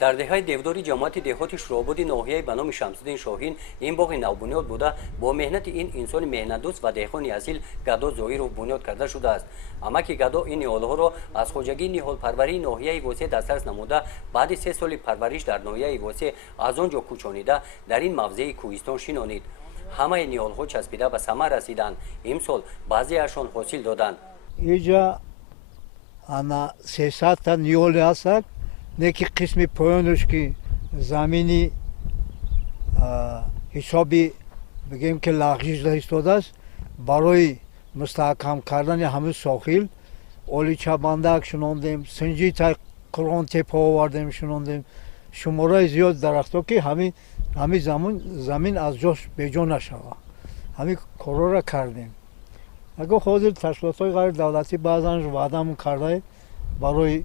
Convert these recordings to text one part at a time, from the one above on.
дар деҳаи девдори ҷамоати деҳоти шурободи ноҳияи ба номи Шамсиддин Шоҳин ин боғи навбунёд буда бо меҳнати ин инсони меҳнатдӯст ва деҳқони асил Гадо Зоиров бунёд карда шудааст. Амаки Гадо ин ниҳолҳоро аз хоҷагии ниҳолпарварии ноҳияи Восеъ дастрас намуда баъди 3 соли парвариш дар ноҳияи Восеъ аз он ҷо кӯчонида дар ин мавзеи кӯҳистон шинонид. ҳамаи ниҳолҳо часпида ба самар расиданд. Имсол баъзеашон ҳосил доданд. Инҷа ана 300 та ниҳоли ҳастак. Неки қисми поёнуш ки замини ҳисоби бигем ки лағжиш истодааст барои мустаҳкам кардани ҳамин сохил оличабандак шунондем, синҷитай қурғон тепо овардем шунондем, шумораи зиёд дарахтҳо ки ҳамин замин аз ҷош беҷо нашава. ҳамин корҳоро кардем. агар ҳозир ташкилотҳои ғайридавлатӣ баъзан ваъдамон карда барои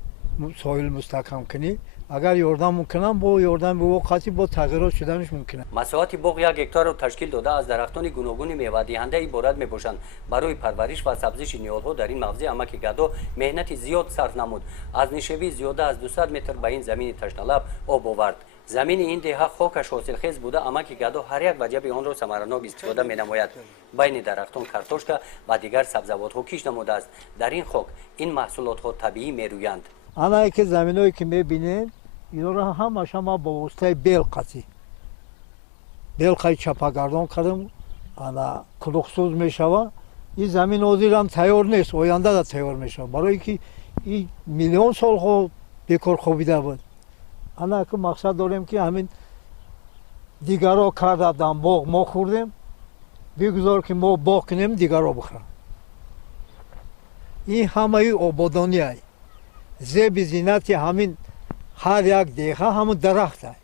соҳил мустаҳкам кунӣ, агар ёрдам мекунам бо ёрдами воқеатӣ бо тағйирот шуданаш мумкин аст. масоҳати боғ 1 гектарро ташкил дода аз дарахтони гуногуни мевадиҳанда иборат мебошанд. барои парвариш ва сабзиши ниҳолҳо дар ин мавзеъ амаки Гадо меҳнати зиёд сарф намуд. аз нишавии зиёда аз 200 метр ба ин замини ташналаб об овард. замини ин деҳа хокаш ҳосилхез буда амаки Гадо ҳар як ваҷаби онро самаранок истифода менамояд. байни дарахтон картошка ва дигар сабзавотҳо киш намудааст. дар ин хок ин маҳсулотҳо табиӣ мерӯянд. ана ки заминое ки мебинем инро ҳамаш ҳама бо воситаи белқати белқаи чапагардон кардем, ана кулуқсуз мешава. ин замин ҳозирам тайёр нест, ояндада тайёр мешава, барое ки ин миллион солҳо бекор хобида буд. ана ки мақсад дорем ки ҳамин дигаро кардадан боғ мо хӯрдем, бигузор ки мо боғ кунем дигаро бихӯрам. ин ҳамаи ободониай зеби зинати ҳамин ҳар як деҳа ҳамун дарахтай.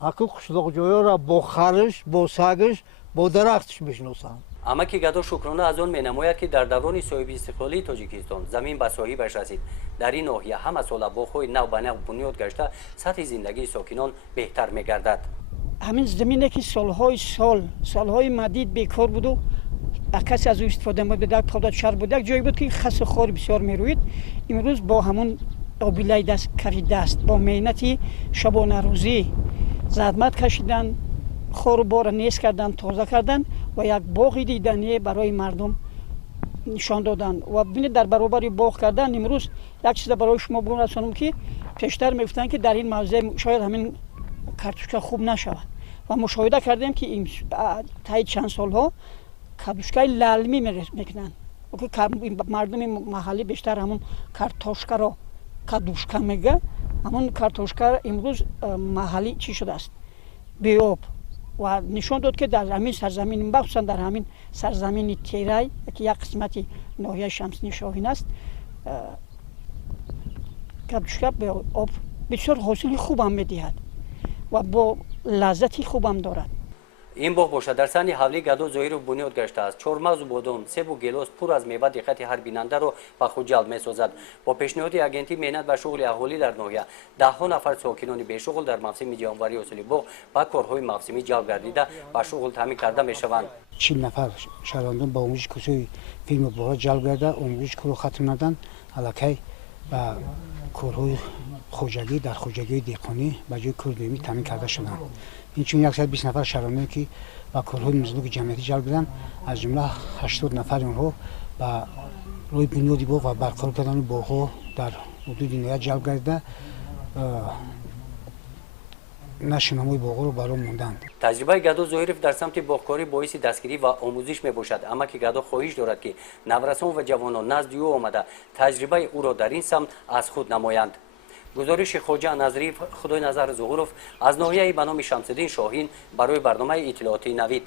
аку қишлоқҷоёро бо хариш, бо сагиш, бо дарахтиш мешиносанд. амаки Гадо шукрона аз он менамояд ки дар даврони соҳибистиқлолии Тоҷикистон замин ба соҳибаш расид. дар ин ноҳия ҳамасола боғҳои нав ба нав бунёд гашта сатҳи зиндагии сокинон беҳтар мегардад. ҳамин замине ки солҳои мадид бекор буду касе аз ӯ истифода мебудак, податшар будак, ҷое буд ки хасу хори бисёр мерӯид. имрӯз бо ҳамун обилаи даст кафидаст, бо меҳнати шабонарӯзӣ заҳмат кашидан, хору бора нест кардан, тоза кардан ва як боғи дидание барои мардум нишон додан. ва бинед дар баробари боғ кардан имрӯз як чиза барои шумо бигӯям расонам ки пештар мегуфтанд ки дар ин мавзеъ шояд ҳамин картошка хуб нашавад ва мушоҳида кардем ки таи чанд солҳо картошкаи лалмӣ мекунанд. мардуми маҳаллӣ бештар ҳамун картошкаро кадушка мега. ҳамун картошка имрӯз маҳаллӣ чӣ шудааст, беоб. ва нишон дод ки дар ҳамин сарзамини махсусан дар ҳамин сарзамини Терай ки як қисмати ноҳияи Шамсиддин Шоҳин аст, картошка беоб бисёр ҳосили хубам медиҳад ва бо лаззати хубам дорад. ин боғ бошад дар саҳни ҳавлии Гадо Зоиров бунёд гаштааст. чормағзу бодом, себу гелос пур аз мева диққати ҳар бинандаро ба худ ҷалб месозад. бо пешниҳоди агентии меҳнат ва шуғли аҳолӣ дар ноҳия даҳҳо нафар сокинони бешуғл дар мавсими ҷонварии ҳосили боғ ба корҳои мавсимӣ ҷалб гардида ба шуғл таъмин карда мешаванд. 40 нафар шаҳрвандон ба омӯзиши курсии филми боға ҷалб гарда омӯзиши кӯро хатм надан аллакай ба корҳои хоҷагӣ дар хоҷагии деҳқонӣ ба ҷои кӯрдӯимӣ таъмин карда шуданд. инчун 120 нафар шаҳрвандоне ки ба корҳои мизлуки ҷамъиятӣ ҷалб гарданд, аз ҷумла 80 нафари онҳо ба рӯи бунёди боғ ва барқарор кардани боғҳо дар ҳудуди ноҳия ҷалб гардида нашиномои боғҳоро баро монданд. таҷрибаи Гадо Зоиров дар самти боғкорӣ боиси дастгирӣ ва омӯзиш мебошад. амаки Гадо хоҳиш дорад ки наврасон ва ҷавонон назди ӯ омада таҷрибаи ӯро дар ин самт аз худ намоянд. гузориши хоҷа Назриев, Худои Назар Зуғуров аз ноҳияи ба номи Шамсиддин Шоҳин барои барномаи иттилоотии Навид.